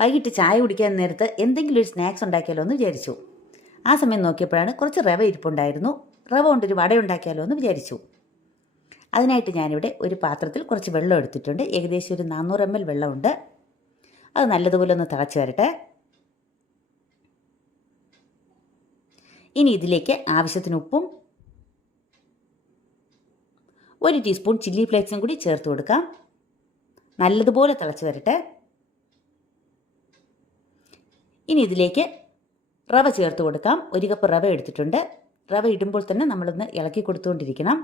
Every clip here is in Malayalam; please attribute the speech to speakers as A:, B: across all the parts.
A: വൈകിട്ട് ചായ കുടിക്കാൻ നേരത്ത് എന്തെങ്കിലും ഒരു സ്നാക്സ് ഉണ്ടാക്കിയാലോ എന്ന് വിചാരിച്ചു. ആ സമയം നോക്കിയപ്പോഴാണ് കുറച്ച് റവ ഇരിപ്പുണ്ടായിരുന്നു. റവ കൊണ്ടൊരു വട ഉണ്ടാക്കിയാലോ എന്ന് വിചാരിച്ചു. അതിനായിട്ട് ഞാനിവിടെ ഒരു പാത്രത്തിൽ കുറച്ച് വെള്ളം എടുത്തിട്ടുണ്ട്. ഏകദേശം ഒരു നാനൂറ് എം എൽ വെള്ളമുണ്ട്. അത് നല്ലതുപോലെ ഒന്ന് തിളച്ച് വരട്ടെ. ഇനി ഇതിലേക്ക് ആവശ്യത്തിന് ഉപ്പും ഒരു ടീസ്പൂൺ ചില്ലി ഫ്ലേക്സും കൂടി ചേർത്ത് കൊടുക്കാം. നല്ലതുപോലെ തിളച്ച് വരട്ടെ. ഇനി ഇതിലേക്ക് റവ ചേർത്ത് കൊടുക്കാം. ഒരു കപ്പ് റവ എടുത്തിട്ടുണ്ട്. റവ ഇടുമ്പോൾ തന്നെ നമ്മളൊന്ന് ഇളക്കി കൊടുത്തുകൊണ്ടിരിക്കണം.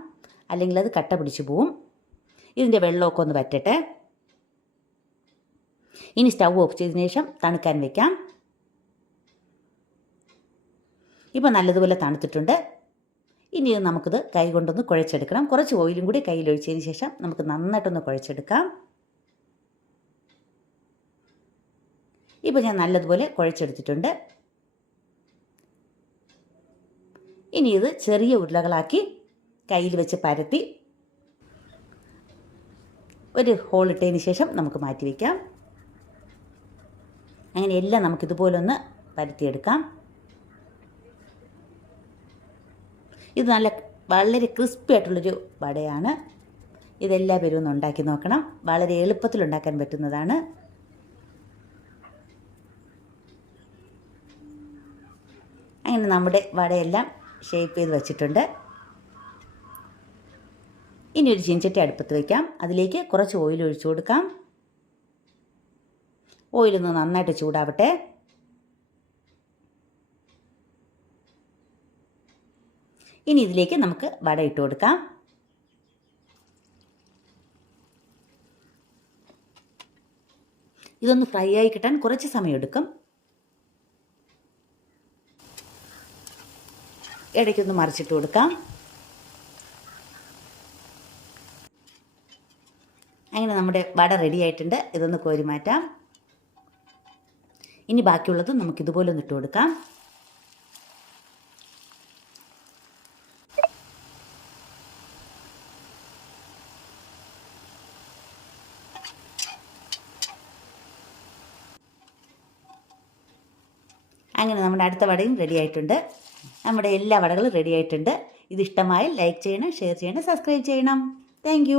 A: അല്ലെങ്കിൽ അത് കട്ട പിടിച്ചു പോവും. ഇതിന്റെ വെള്ളമൊക്കെ ഒന്ന് വറ്റട്ടെ. ഇനി സ്റ്റൗ ഓഫ് ചെയ്തതിനു ശേഷം തണുക്കാൻ വെക്കാം. ഇപ്പോൾ നല്ലതുപോലെ തണുത്തിട്ടുണ്ട്. ഇനി നമുക്കിത് കൈ കൊണ്ടൊന്ന് കുഴച്ചെടുക്കണം. കുറച്ച് ഓയിലും കൂടി കയ്യിൽ ഒഴിച്ചതിന് ശേഷം നമുക്ക് നന്നായിട്ടൊന്ന് കുഴച്ചെടുക്കാം. ഇപ്പോൾ ഞാൻ നല്ലതുപോലെ കുഴച്ചെടുത്തിട്ടുണ്ട്. ഇനി ഇത് ചെറിയ ഉരുളകളാക്കി കയ്യിൽ വെച്ച് പരത്തി ഒരു ഹോൾ ഇട്ടതിന് ശേഷം നമുക്ക് മാറ്റി വയ്ക്കാം അങ്ങനെ എല്ലാം നമുക്കിതുപോലെ ഒന്ന് പരത്തിയെടുക്കാം. ഇത് നല്ല വളരെ ക്രിസ്പി ആയിട്ടുള്ളൊരു വടയാണ്. ഇതെല്ലാവരും ഒന്ന് ഉണ്ടാക്കി നോക്കണം. വളരെ എളുപ്പത്തിൽ ഉണ്ടാക്കാൻ പറ്റുന്നതാണ്. അങ്ങനെ നമ്മുടെ വടയെല്ലാം ഷേപ്പ് ചെയ്ത് വെച്ചിട്ടുണ്ട്. ഇനി ഒരു ചീഞ്ചട്ടി അടുപ്പത്ത് വയ്ക്കാം അതിലേക്ക് കുറച്ച് ഓയിൽ ഒഴിച്ചു കൊടുക്കാം. ഓയിലൊന്ന് നന്നായിട്ട് ചൂടാവട്ടെ. ഇനി ഇതിലേക്ക് നമുക്ക് വട ഇട്ട് കൊടുക്കാം. ഇതൊന്ന് ഫ്രൈ ആയി കിട്ടാൻ കുറച്ച് സമയമെടുക്കും. ഇടയ്ക്കൊന്ന് മറിച്ചിട്ട് കൊടുക്കാം. അങ്ങനെ നമ്മുടെ വട റെഡി ആയിട്ടുണ്ട്. ഇതൊന്ന് കോരി മാറ്റാം. ഇനി ബാക്കിയുള്ളത് നമുക്ക് ഇതുപോലെ ഒന്ന് ഇട്ട് കൊടുക്കാം. അങ്ങനെ നമ്മുടെ അടുത്ത വടയും റെഡി ആയിട്ടുണ്ട്. നമ്മുടെ എല്ലാ വടകളും റെഡി ആയിട്ടുണ്ട്. ഇതിഷ്ടമായി ലൈക്ക് ചെയ്യണം ഷെയർ ചെയ്യണം സബ്സ്ക്രൈബ് ചെയ്യണം. താങ്ക്